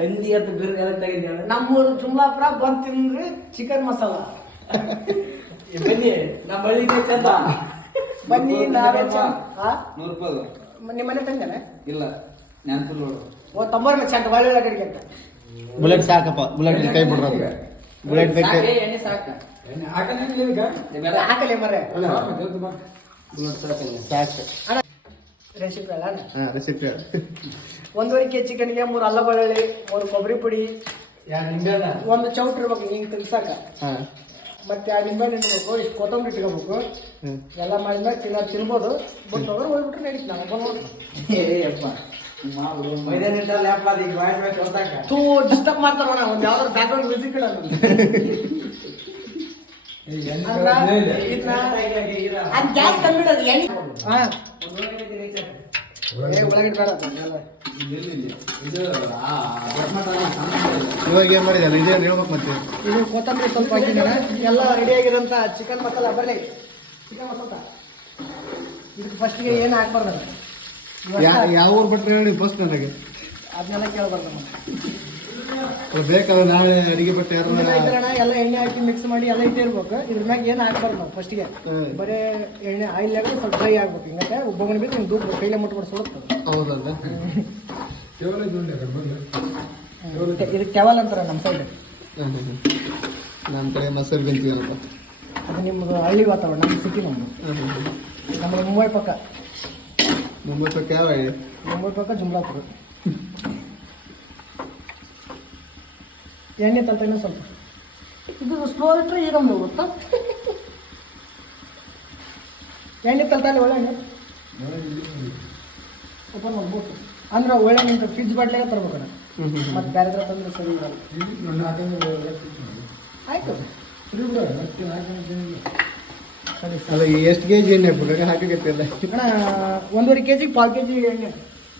ಹಂದಿ ಅಂತ ಬಿರ್ಗ ತೆಗಿದ್ಯಾಳ. ನಮ್ಮೂರು ಜುಮ್ಲಾಪುರ ಬಂದ್ ತಿಂದ್ರಿ ಚಿಕನ್ ಮಸಾಲ. ಬನ್ನಿ ನಮ್ಮ ಹಳ್ಳಿಗೆ ಚಂದ. ಬನ್ನಿ ನಾವೇ ₹100 ನಿಮ್ಮ ಮನೆ ತಂದೇನೆ ಇಲ್ಲ ನೆನಪಿಲ್ಲ ಓ ತಮ್ಮರ್ ಚಂದ ಒಳ್ಳೆ ಅಡಿಗೆ ಅಂತ. ಬುಲೆಟ್ ಸಾಕಪ್ಪ, ಬುಲೆಟ್ ಕೈ ಬಿಡ್ರ ಬುಲೆಟ್ ಬೇಕು. ಎಣ್ಣೆ ಸಾಕ ಹಾಕಲಿ ಮರೆ ಸಾಕು. ರೆಸಿಪಿ ಅಲ್ಲ ರೆಸಿಪಿ 1.5 kg ಚಿಕನ್ಗೆ 3 ಅಲ್ಲ ಬೆಳ್ಳುಳ್ಳಿ, 3 ಕೊಬ್ಬರಿ ಪುಡಿ, 1 ಚೌಟ್ ಇರ್ಬೇಕು ಹಿಂಗ್ ತಿನ್ಸಾಕ, ಮತ್ತೆ 2 ನಿಂಬೆ ಇಟ್ಬೇಕು, ಇಷ್ಟು ಕೊತ್ತಂಬರಿ ಇಟ್ಕೋಬೇಕು. ಎಲ್ಲ ಮಾಡಿದ್ಮೇಲೆ ತಿನ್ಬೋದು. ಬಟ್ ಹೋದ್ರೆ ಹೋಗ್ಬಿಟ್ರೆ ನಡೀತು. ನಾನು ಡಿಸ್ಟರ್ಬ್ ಮಾಡ್ತಾರ ಒಂದ್ ಯಾವ್ದಾದ್ರು ಬ್ಯಾಕ್ಗ್ರೌಂಡ್ ಮ್ಯೂಸಿಕ್ ಇಡೋಣ. ಗ್ಯಾಸ್ ಕಂಡಿಡೋದು ಎಣ್ಣೆ ಒಳಗಡೆ ಬೇಡ. ಇವಾಗ ಏನ್ ಮಾಡಿದಲ್ಲ ಇದೇನು ಹೇಳ್ಬೇಕು ಮತ್ತೆ. ಇದು ಕೊತ್ತಂಬರಿ ಸ್ವಲ್ಪ ಹಾಕಿದ್ದಾನೆ. ಎಲ್ಲ ರೆಡಿ ಆಗಿರೋಂಥ ಚಿಕನ್ ಮಸಾಲ ಬರಲಿ. ಚಿಕನ್ ಮಸಾಲ ಇದಕ್ಕೆ ಫಸ್ಟ್ಗೆ ಏನು ಹಾಕ್ಬಾರ್ದು. ಯಾವ ಊರು ಬಿಟ್ರೆ ಹೇಳಿ ಫಸ್ಟ್ ನನಗೆ ಅದನ್ನೆಲ್ಲ ಕೇಳ್ಬಾರ್ದು. ಬೇಕಲ್ಲ ನಾಳೆ ಅಡಿಗೆ ಬಟ್ಟೆ ಯಾರು ಎಲ್ಲ ಎಣ್ಣೆ ಹಾಕಿ ಮಿಕ್ಸ್ ಮಾಡಿ ಎಲ್ಲ ಇಟ್ಟಿರ್ಬೇಕು. ಇದ್ರ ಮ್ಯಾಗ ಏನು ಹಾಕ್ಬಾರ್ದು ನಾವು ಫಸ್ಟ್ಗೆ. ಬರೀ ಎಣ್ಣೆ ಆಯಿಲ್ ಆಗಿ ಸ್ವಲ್ಪ ಡ್ರೈ ಆಗ್ಬೇಕು. ಹಿಂಗಕ್ಕೆ ಒಬ್ಬೊಬ್ಬನ ಬೇಕು ಹಿಂಗೆ ದೂರ ಕೈಲೇ ಮುಟ್ಬಿಟ್ಟು ಸುಡುತ್ತೆ. ಹೌದಲ್ಲ. ಇದಕ್ಕೆ ಕೆವಲ್ ಅಂತಾರೆ ನಮ್ಮ ಸೈಡ್. ನಮ್ಮ ಕಡೆ ಮಸಾಲೆ ಬೆಂತೀವಪ್ಪ. ಅದು ನಿಮ್ಮದು ಹಳ್ಳಿ ವಾತಾವರಣ, ನಮ್ಮ ಸಿಟಿ ನಮ್ಮದು. ನಮ್ಮದು ಮುಂಬೈ ಪಕ್ಕ. ಮುಂಬೈ ಪಕ್ಕ ಯಾವ ಹೇಳಿ? ಮುಂಬೈ ಪಕ್ಕ ಜುಮ್ಲಾಪುರ. ಎಣ್ಣೆ ತಲ್ತಾನೆ ಸ್ವಲ್ಪ ಇದು ಸ್ಲೋ ಇಟ್ಟರೆ ಈಗ ಗೊತ್ತಾ. ಎಣ್ಣೆ ತಲ್ತಾನೆ ಒಳ್ಳೆ ಎಣ್ಣೆ ಓಪನ್ ಮಾಡ್ಬೋದು. ಅಂದ್ರೆ ಒಳ್ಳೆ ನಿಂತು ಫ್ರಿಜ್ ಬಾಟ್ಲಾಗ ತರ್ಬೇಕಣ್ಣ. ಮತ್ತೆ ಬೇರೆ ಹತ್ರ ತಂದ್ರೆ ಸರಿ ಇರಲ್ಲ. ಆಯ್ತು ಅಲ್ಲ ಎಷ್ಟು ಕೆಜಿ ಎಣ್ಣೆ ಹಾಕ್ಬೇಕು ಹಾಕಬೇಕಲ್ಲ ಅಣ್ಣ. 1.5 kg 1/4 kg ಎಣ್ಣೆ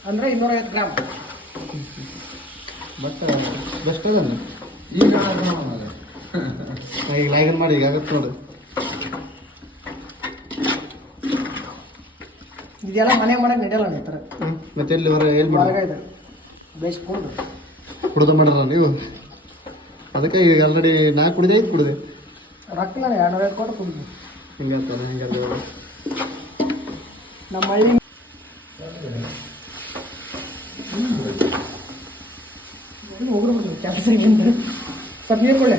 ಅಂದರೆ 250 ಗ್ರಾಮ್. ಬಟ್ ಬೆಸ್ಟ್ ಅದನ್ನ ಈಗ ಲೈಗನ್ ಮಾಡಿ ಈಗ ಆಗತ್ತೆ ನೋಡು. ಇದೆಲ್ಲ ಮನೆ ಮಾಡಕ್ಕೆ ನಡೆಯಲ್ಲ ಈ ಥರ. ಮತ್ತೆ ಎಲ್ಲಿ ಎಲ್ಲಿ ಹೊರಗಡೆ ಬೇಯಿಸ್ಕೊಂಡು ಕುಡ್ದು ಮಾಡಲ್ಲ ನೀವು. ಅದಕ್ಕೆ ಈಗ ಆಲ್ರೆಡಿ ನಾ ಕುಡಿದೆ ಇದು ಕುಡಿದೆ. ರೊಕ್ಕ ನಾನು 250 ಕೊಟ್ಟು ಕುಡಿದ್ವಿ. ಹಿಂಗಂತಾನೆ ಹಿಂಗಲ್ಲ ನಮ್ಮ ಹಳ್ಳಿ ಹೋಗ್ಬಿಡ್ಬೋದು ಕೆಲಸ. ಸ್ವಲ್ಪ ನೀರು ಕೊಳ್ಳೆ.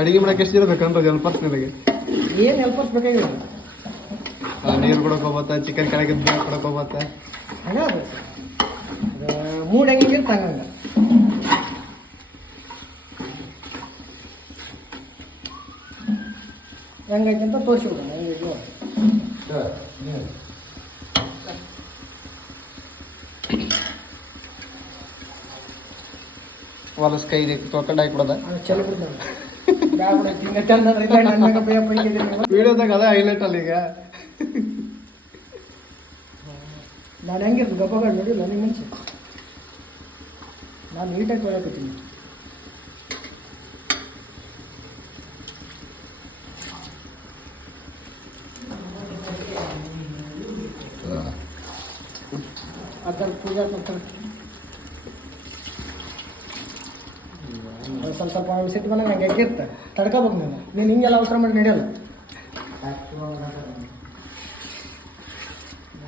ಅಡಿಗೆ ಮಾಡಕ್ಕೆ ಎಷ್ಟು ಇರಬೇಕಂದ್ರೆ ಹೆಲ್ಪರ್ಸ್ ನಿನಗೆ ಏನು ಹೆಲ್ಪರ್ಸ್ ಬೇಕಾಗಿಲ್ಲ. ನೀರು ಕೊಡಕ್ಕೆ ಹೋಗ್ಬತ್ತ, ಚಿಕನ್ ಕೆಳಗೆ ಕೊಡಕ್ಕೆ ಹೋಗ್ಬತ್ತ. ಹಂಗ ಅದು ಮೂಡ್ ಹೆಂಗಿರುತ್ತೆ ಹಂಗಂಗ. ಹೆಂಗೈತೆ ಅಂತ ತೋರಿಸ್ಬಿಡೋಣ. ಹೆಂಗೈತೆ ಹೊಲಸ್ ಕೈ ತೊಳ್ಕೊಂಡು ಹಾಕಿಬಿಡೋದ. ಚಲೋ ಬಿಡ್ತಾನೆ. ವಿಡಿಯೋದಾಗ ಅದ ಹೈಲೈಟ್ ಅಲ್ಲಿ. ಈಗ ನಾನು ಹೆಂಗಿರ್ತು ಗಬ್ಬಗಳು ನೋಡಿಲ್ಲ ನನಗೆ ಮುಂಚೆ. ನಾನು ನೀಟಾಗಿ ತೊಗೊಳಕತ್ತೀನಿ. ಅದರ ಪೂಜಾ ಮಾಡ್ತಾರೆ. ಸ್ವಲ್ಪ ಸ್ವಲ್ಪ ಸಿಟ್ಟು ಬಂದಾಗ ನಂಗೆ ಹೆಗ್ಗಿರ್ತೆ ತಡ್ಕೋಬೇಕು. ನೀನು ಹಿಂಗೆಲ್ಲ ಅವಸರ ಮಾಡಿ ನಡೆಯಲ್ಲ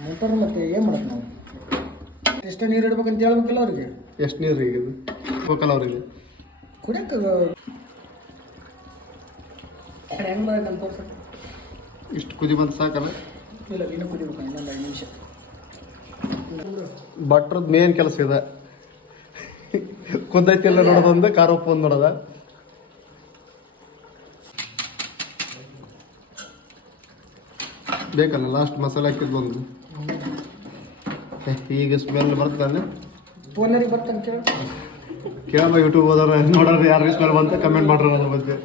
ಅಂತಾರೆ. ಮತ್ತೆ ಏನು ಮಾಡೋದು ನಾವು? ಎಷ್ಟು ನೀರು ಇಡ್ಬೇಕಂತ ಹೇಳ್ಬೇಕಿಲ್ಲ ಅವ್ರಿಗೆ. ಎಷ್ಟು ನೀರು ಈಗ ಬೇಕಲ್ಲ ಅವ್ರಿಗೆ ಕುಡಿಯಕ್ಕೆ ಹೆಂಗೆ ಮಾಡೋಕ್ಕಂತ ತೋರ್ಸಕ್ಕೆ. ಇಷ್ಟು ಕುದಿ ಬಂದು ಸಾಕಲ್ಲ. ಇಲ್ಲ ಇನ್ನೂ ಕುದಿಬೇಕು ಇನ್ನೊಂದು 5 ನಿಮಿಷ. ಭಟ್ರದ್ದು ಮೇನ್ ಕೆಲಸ ಇದೆ. ಕುದ್ದೈತಿ ಎಲ್ಲ ನೋಡೋದೊಂದು, ಖಾರ ಉಪ್ಪು ಒಂದು ನೋಡೋದ. ಬೇಕಲ್ಲ ಲಾಸ್ಟ್ ಮಸಾಲೆ ಹಾಕಿದ್ದು ಒಂದು. ಈಗ ಸ್ಮೆಲ್ ಬರ್ತದೆ. ಫೋನಲ್ಲಿ ಬರ್ತಂತ ಕೇಳಲ್ಲ. ಯೂಟ್ಯೂಬ್ ಹೋದವ್ರು ನೋಡೋರು ಯಾರು ಸ್ಮೆಲ್ ಬಂತ ಕಮೆಂಟ್ ಮಾಡ್ರಿ ನನ್ನ ಬಗ್ಗೆ.